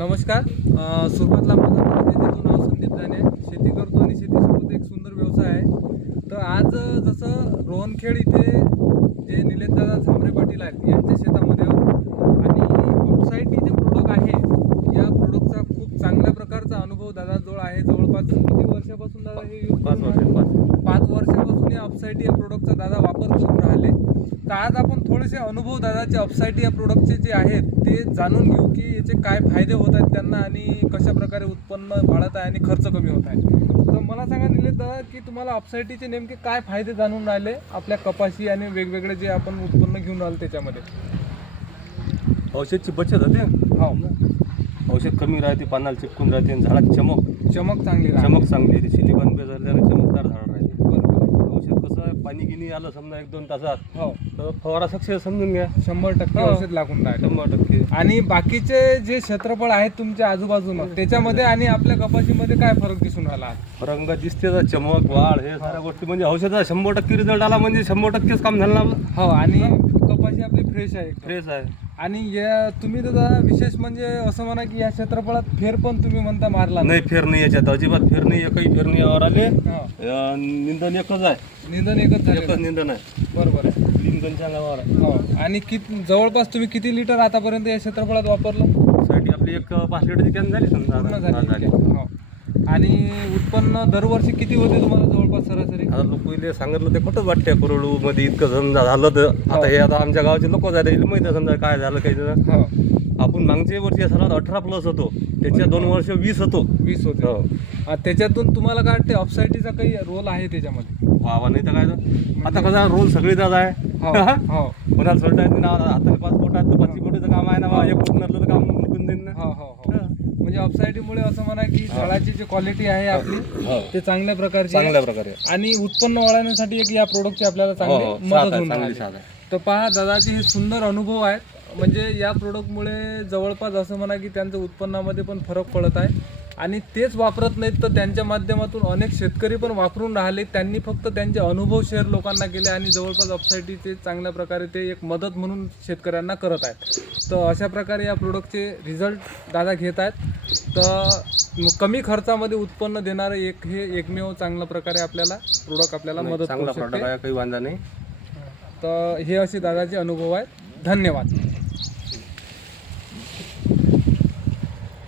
नमस्कार. सुरुवातीला माझं परिचयाचं नाव संदीप जाने. शेती करतो आणि शेतीसोबत एक सुंदर व्यवसाय आहे. तर आज जसं रोहनखेड इथे जे निलेशदादा झांबरे पाटील आहेत यांच्या शेतामध्ये आणि ऑप्साईटी जे प्रोडक्ट आहे या प्रोडक्टचा खूप चांगल्या प्रकारचा अनुभव दादाजवळ आहे. जवळपास किती वर्षापासून दादा हे यूज करून राहिले? 5 वर्षापासून या ऑप्साईटी या प्रोडक्टचा दादा वापर करून राहिले. तर आज आपण थोडेसे अनुभव दादाचे ऑप्साईटी या प्रोडक्टचे जे आहेत ते जाणून घेऊ की याचे काय फायदे होत आहेत त्यांना आणि कशा प्रकारे उत्पन्न वाढत आहे आणि खर्च कमी होत आहे. तर मला सांगा निलेश दादा की तुम्हाला ऑप्साईटीचे नेमके काय फायदे जाणून राहिले आपल्या कपाशी आणि वेगवेगळे जे आपण उत्पन्न घेऊन आलो त्याच्यामध्ये? औषधची बचत होते. हो, औषध कमी राहते, पानाला चिपकून राहते आणि झाडाची चमक चांगली चमक चांगली येते. सिलिकॉन बेस असल्याने चमकदार झाड राहते. बरोबर. औषध कसं आहे, पाणी गिनी आलं समजा 1-2 तासात हो, तर फवारा सक्सेस समजून घ्या. 100% हो. औषध लागून राहिलं. 100%. आणि बाकीचे जे क्षेत्रफळ आहेत तुमच्या आजूबाजूनं त्याच्यामध्ये आणि आपल्या कपाशीमध्ये काय फरक दिसून राहिला? रंग दिसते तर चमक वाढ हे साऱ्या गोष्टी म्हणजे औषधाचा 100% रिझल्ट आला म्हणजे 100%च काम झालं आपलं. हो, आणि कपाशी आपली फ्रेश आहे एकदम. फ्रेश आहे. आणि या तुम्ही दादा विशेष म्हणजे असं म्हणा की या क्षेत्रफळात फेर पण तुम्ही म्हणता मारला नाही फेर नाही याच्यात, अजिबात फेर नाही. एकही फेर नाही यावर आले. हो. निंदन एकच आहे. निंदन एकच झालं. एकच निंदन आहे. बरोबर आहे. लिंगनच्या नावावर आहे. हो, आणि जवळपास तुम्ही किती लिटर आतापर्यंत या क्षेत्रफळात वापरलं? साठी आपली एक 5 लिटरची कॅन झाली समजा. पूर्ण आता झाली. हो. आणि उत्पन्न दरवर्षी किती होते तुम्हाला जवळपास सरासरी? आता लोक पहिले सांगितलं ते खोटंच वाटते. करोडू मध्ये इतकं समजा झालं तर आता हे आता आमच्या गावाचे लोक झाले माहिती आहे समजा काय झालं काही झालं. हो, आपण मागच्या वर्षी सरात 18+ होतो, त्याच्या 2 वर्ष 20 होतो. 20 होते. हो. त्याच्यातून तुम्हाला काय वाटते ऑप्साईटीचा काही रोल आहे त्याच्यामध्ये? व्हावा नाही तर काय तर. आता कसा रोल सगळीचाच आहे. हो. हो. कोणाला सोडता येत नाही ना. हाताला 5 बोट आहेत तर 5 बोटीचं काम आहे ना बा. एक बोट नसलं तर काम निघून जाईल ना. हो, हो, हो. म्हणजे ऑप्साईटीमुळे असं म्हणा की झाडाची जी क्वालिटी आहे आपली ते चांगल्या प्रकारची आहे. चांगल्या प्रकारे आणि उत्पन्न वाढवण्यासाठी एक या प्रोडक्टची आपल्याला चांगली मदत होऊन चांगली राहिली. साध आहे. तर पहा दादाचे हे सुंदर अनुभव आहेत. म्हणजे या प्रोडक्टमुळे जवळपास असं म्हणा की त्यांचं उत्पन्नामध्ये पण फरक पडत आहे. आणि तेच वापरत नाहीत तर त्यांच्या माध्यमातून अनेक शेतकरी पण वापरून राहिले. त्यांनी फक्त त्यांचे अनुभव शेअर लोकांना केले आणि जवळपास ऑप्साईटीचे चांगल्या प्रकारे ते एक मदत म्हणून शेतकऱ्यांना करत आहेत. तर अशा प्रकारे या प्रोडक्टचे रिझल्ट दादा घेत आहेत. तर कमी खर्चामध्ये उत्पन्न देणारं हे एकमेव चांगल्या प्रकारे आपल्याला प्रोडक्ट आपल्याला मदत चांगला करू प्रॉडक्ट शकते. आहे, काही वांधा नाही. तर हे असे दादाचे अनुभव आहेत. धन्यवाद.